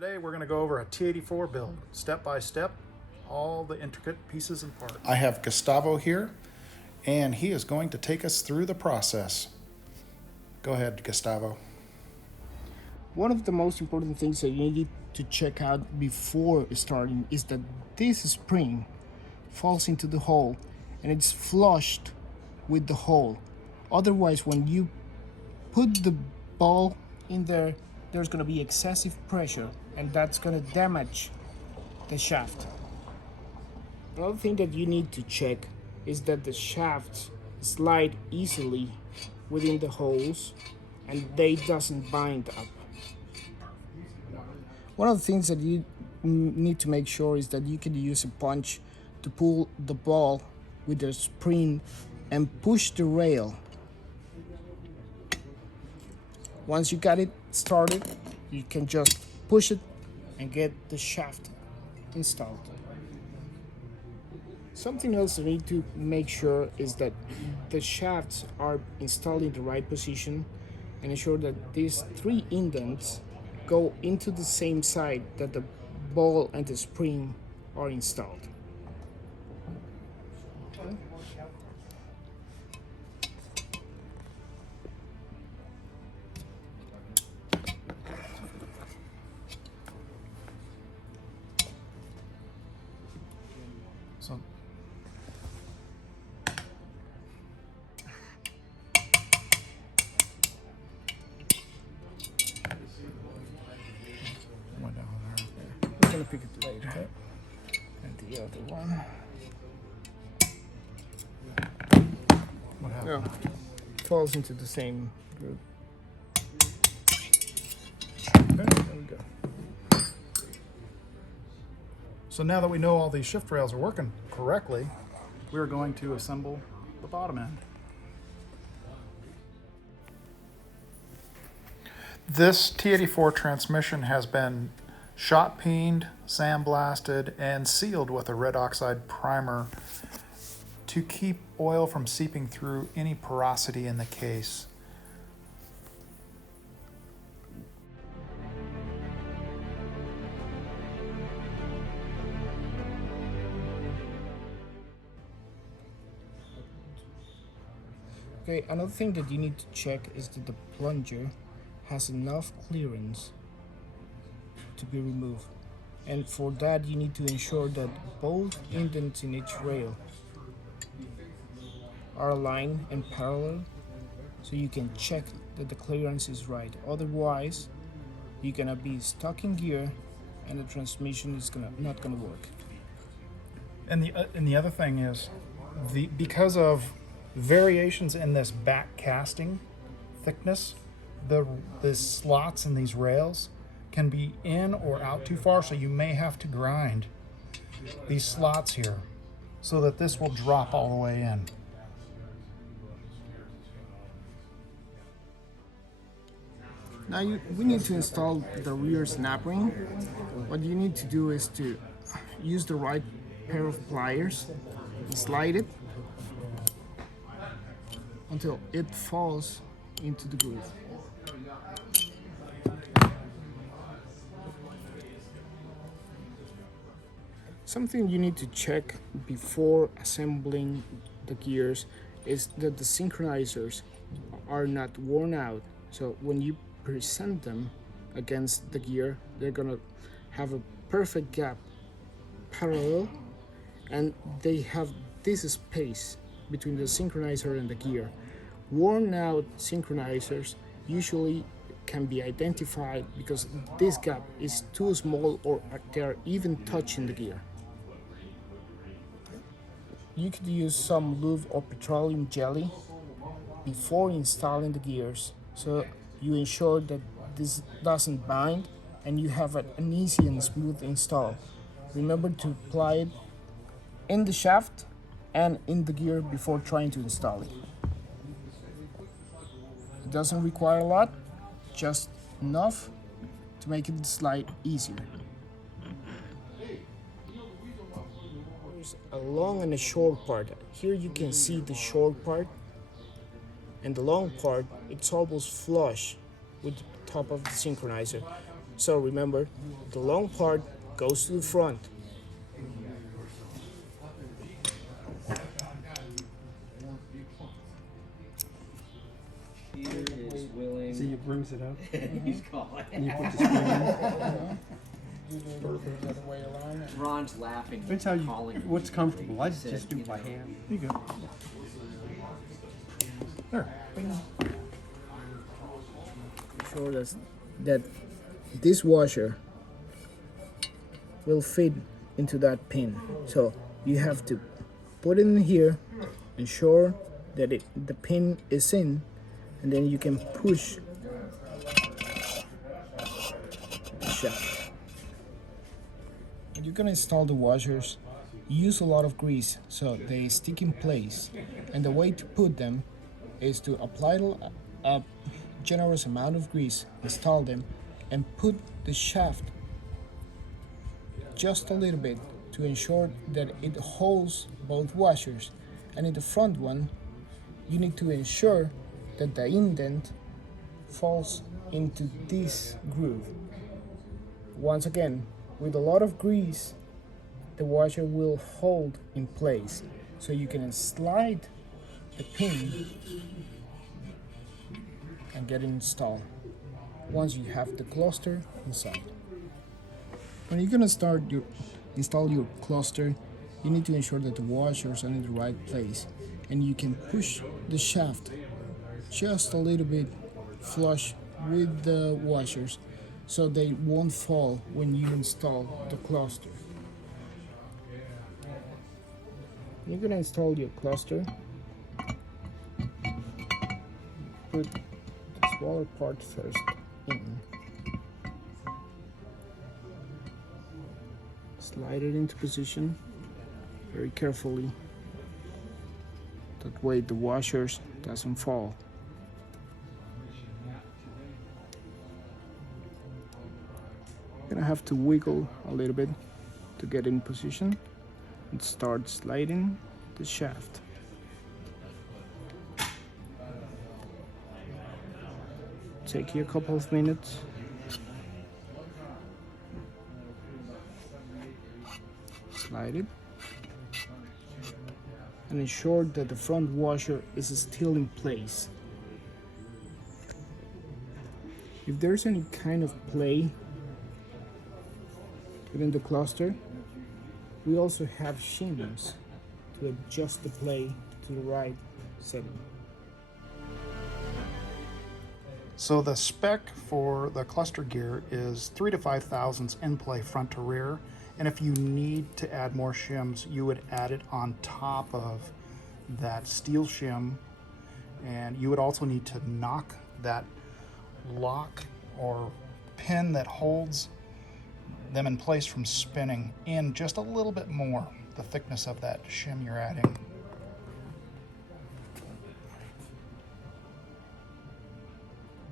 Today we're going to go over a T84 build, step by step, all the intricate pieces and parts. I have Gustavo here, and he is going to take us through the process. Go ahead, Gustavo. One of the most important things that you need to check out before starting is that this spring falls into the hole and it's flushed with the hole. Otherwise, when you put the ball in there, there's going to be excessive pressure and that's going to damage the shaft. Another thing that you need to check is that the shafts slide easily within the holes and they doesn't bind up. One of the things that you need to make sure is that you can use a punch to pull the ball with the spring and push the rail. Once you got it started, you can just push it and get the shaft installed. Something else you need to make sure is that the shafts are installed in the right position and ensure that these three indents go into the same side that the ball and the spring are installed. So, went down there. We're gonna pick it later. Okay. And the other one. What happened? Yeah, falls into the same group. Okay. There we go. So now that we know all these shift rails are working correctly, we're going to assemble the bottom end. This T84 transmission has been shot peened, sandblasted, and sealed with a red oxide primer to keep oil from seeping through any porosity in the case. Okay, another thing that you need to check is that the plunger has enough clearance to be removed. And for that, you need to ensure that both indents in each rail are aligned and parallel so you can check that the clearance is right. Otherwise, you're gonna be stuck in gear and the transmission is not gonna work. And the other thing is, because of variations in this back casting thickness, the slots in these rails can be in or out too far, so you may have to grind these slots here so that this will drop all the way in. Now we need to install the rear snap ring. What you need to do is to use the right pair of pliers, slide it until it falls into the groove. Something you need to check before assembling the gears is that the synchronizers are not worn out. So when you present them against the gear, they're gonna have a perfect gap parallel, and they have this space between the synchronizer and the gear. Worn out synchronizers usually can be identified because this gap is too small or they're even touching the gear. You could use some lube or petroleum jelly before installing the gears so you ensure that this doesn't bind and you have an easy and smooth install. Remember to apply it in the shaft and in the gear before trying to install it. It doesn't require a lot, just enough to make it slide easier. There's a long and a short part. Here you can see the short part, and the long part, it's almost flush with the top of the synchronizer. So remember, the long part goes to the front. Peter is willing. See, it brings it up. He's calling. And you put the spring in. Perfect. The other way around. Ron's laughing. That's how you, calling what's comfortable. I He said, just do you it by know, hand. You go. There. Bing. Sure that this washer will fit into that pin. So you have to put it in here, ensure that the pin is in, and then you can push the shaft. When you're gonna install the washers, use a lot of grease so they stick in place. And the way to put them is to apply a generous amount of grease, install them, and put the shaft just a little bit to ensure that it holds both washers. And in the front one, you need to ensure that the indent falls into this groove. Once again, with a lot of grease, the washer will hold in place. So you can slide the pin and get it installed once you have the cluster inside. When you're gonna install your cluster, you need to ensure that the washers are in the right place, and you can push the shaft just a little bit flush with the washers so they won't fall when you install the cluster. You're gonna install your cluster. Put the smaller part first in. Slide it into position very carefully. That way the washers doesn't fall. You're gonna have to wiggle a little bit to get in position and start sliding the shaft. Take you a couple of minutes. Slide it and ensure that the front washer is still in place. If there's any kind of play within the cluster, we also have shims to adjust the play to the right setting. So the spec for the cluster gear is 3 to 5 thousandths in play front to rear. And if you need to add more shims, you would add it on top of that steel shim. And you would also need to knock that lock or pin that holds them in place from spinning in just a little bit more, the thickness of that shim you're adding.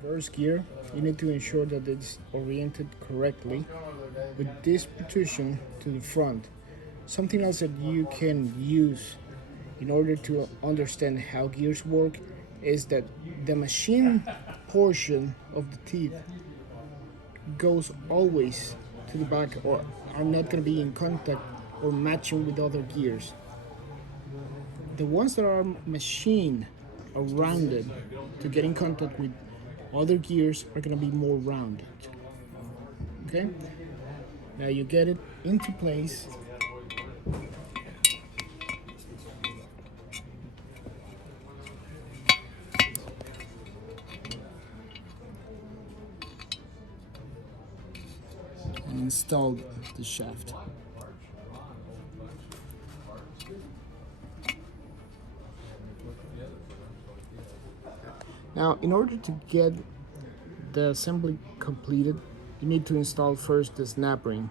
First gear, you need to ensure that it's oriented correctly with this protrusion to the front. Something else that you can use in order to understand how gears work is that the machine portion of the teeth goes always to the back or are not going to be in contact or matching with other gears. The ones that are machined or rounded to get in contact with other gears are going to be more rounded. Okay? Now you get it into place. And install the shaft. Now, in order to get the assembly completed, you need to install first the snap ring.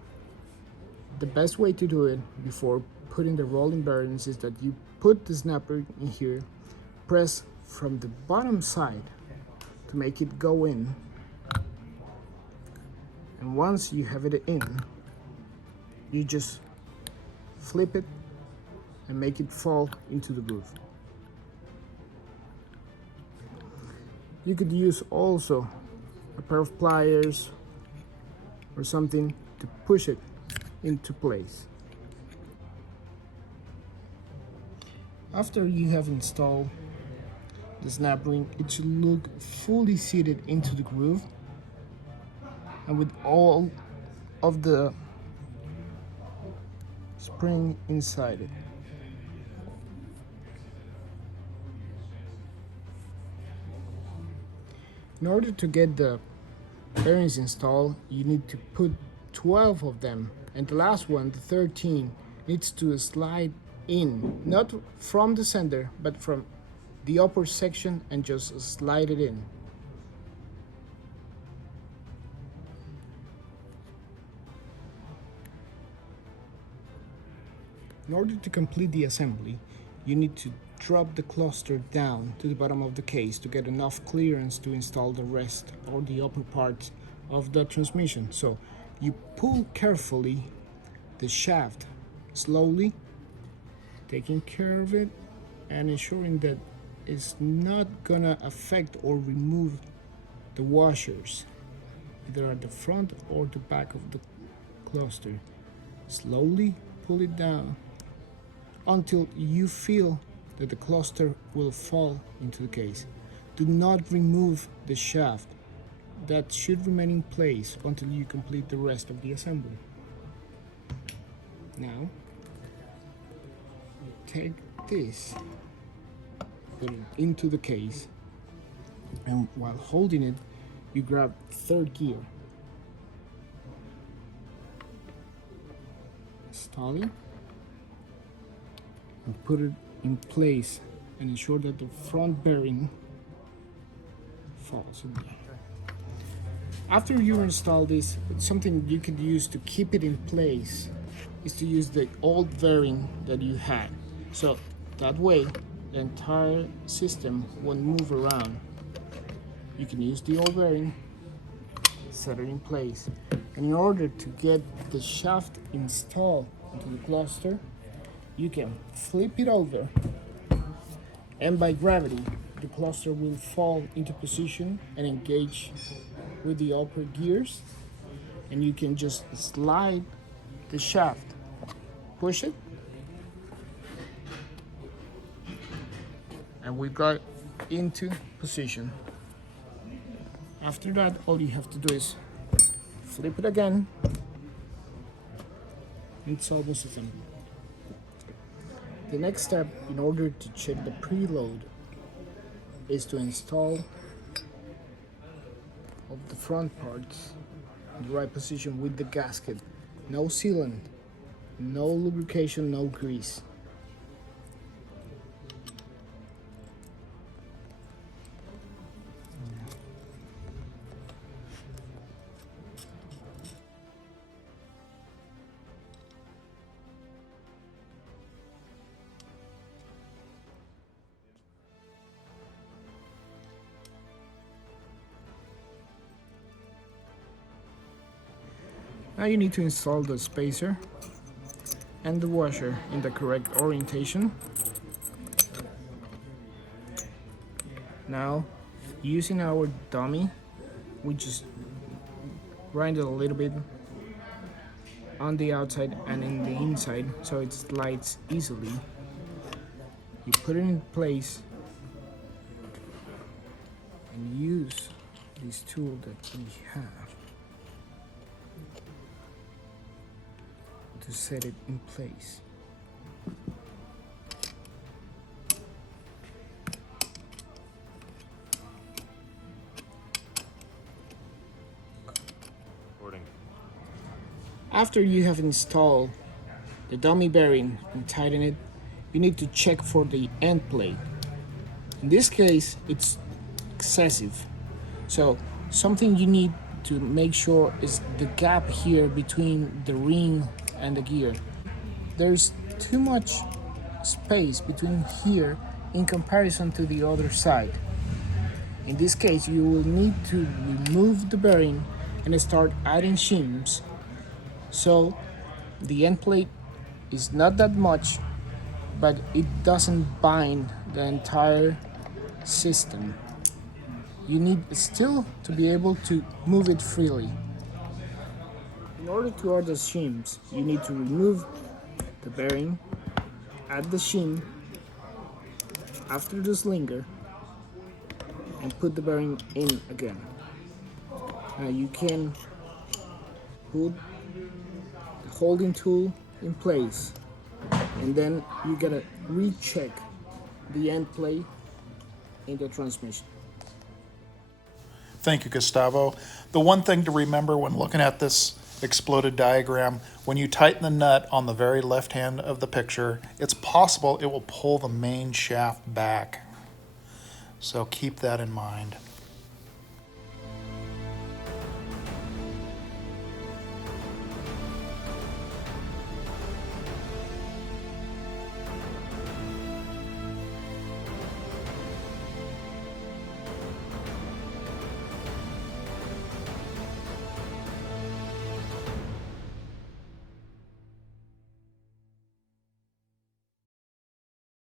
The best way to do it before putting the rolling bearings is that you put the snap ring in here, press from the bottom side to make it go in, and once you have it in, you just flip it and make it fall into the groove. You could use also a pair of pliers or something to push it into place. After you have installed the snap ring, it should look fully seated into the groove and with all of the spring inside it. In order to get the bearings installed, you need to put 12 of them, and the last one, the 13, needs to slide in, not from the center, but from the upper section, and just slide it in. In order to complete the assembly, you need to drop the cluster down to the bottom of the case to get enough clearance to install the rest or the upper parts of the transmission. So you pull carefully the shaft, slowly, taking care of it and ensuring that it's not gonna affect or remove the washers, either at the front or the back of the cluster. Slowly pull it down until you feel that the cluster will fall into the case. Do not remove the shaft. That should remain in place until you complete the rest of the assembly. Now, take this, put it into the case, and while holding it, you grab third gear. Install it and put it in place and ensure that the front bearing falls in there. After you install this, something you could use to keep it in place is to use the old bearing that you had. So that way the entire system won't move around. You can use the old bearing, set it in place. And in order to get the shaft installed into the cluster, you can flip it over, and by gravity the cluster will fall into position and engage with the upper gears, and you can just slide the shaft, push it, and we got into position. After that, all you have to do is flip it again. It's almost assembled. The next step, in order to check the preload, is to install of the front parts in the right position with the gasket. No sealant, no lubrication, no grease. Now you need to install the spacer and the washer in the correct orientation. Now, using our dummy, we just grind it a little bit on the outside and in the inside so it slides easily. You put it in place and use this tool that we have to set it in place. After you have installed the dummy bearing and tighten it, you need to check for the end plate. In this case, it's excessive. So something you need to make sure is the gap here between the ring and the gear. There's too much space between here in comparison to the other side. In this case, you will need to remove the bearing and start adding shims. So the end plate is not that much, but it doesn't bind the entire system. You need still to be able to move it freely. In order to add the shims, you need to remove the bearing, add the shim after the slinger, and put the bearing in again. Now you can put the holding tool in place, and then you gotta recheck the end plate in the transmission. Thank you, Gustavo. The one thing to remember when looking at this exploded diagram, when you tighten the nut on the very left hand of the picture, it's possible it will pull the main shaft back. So keep that in mind.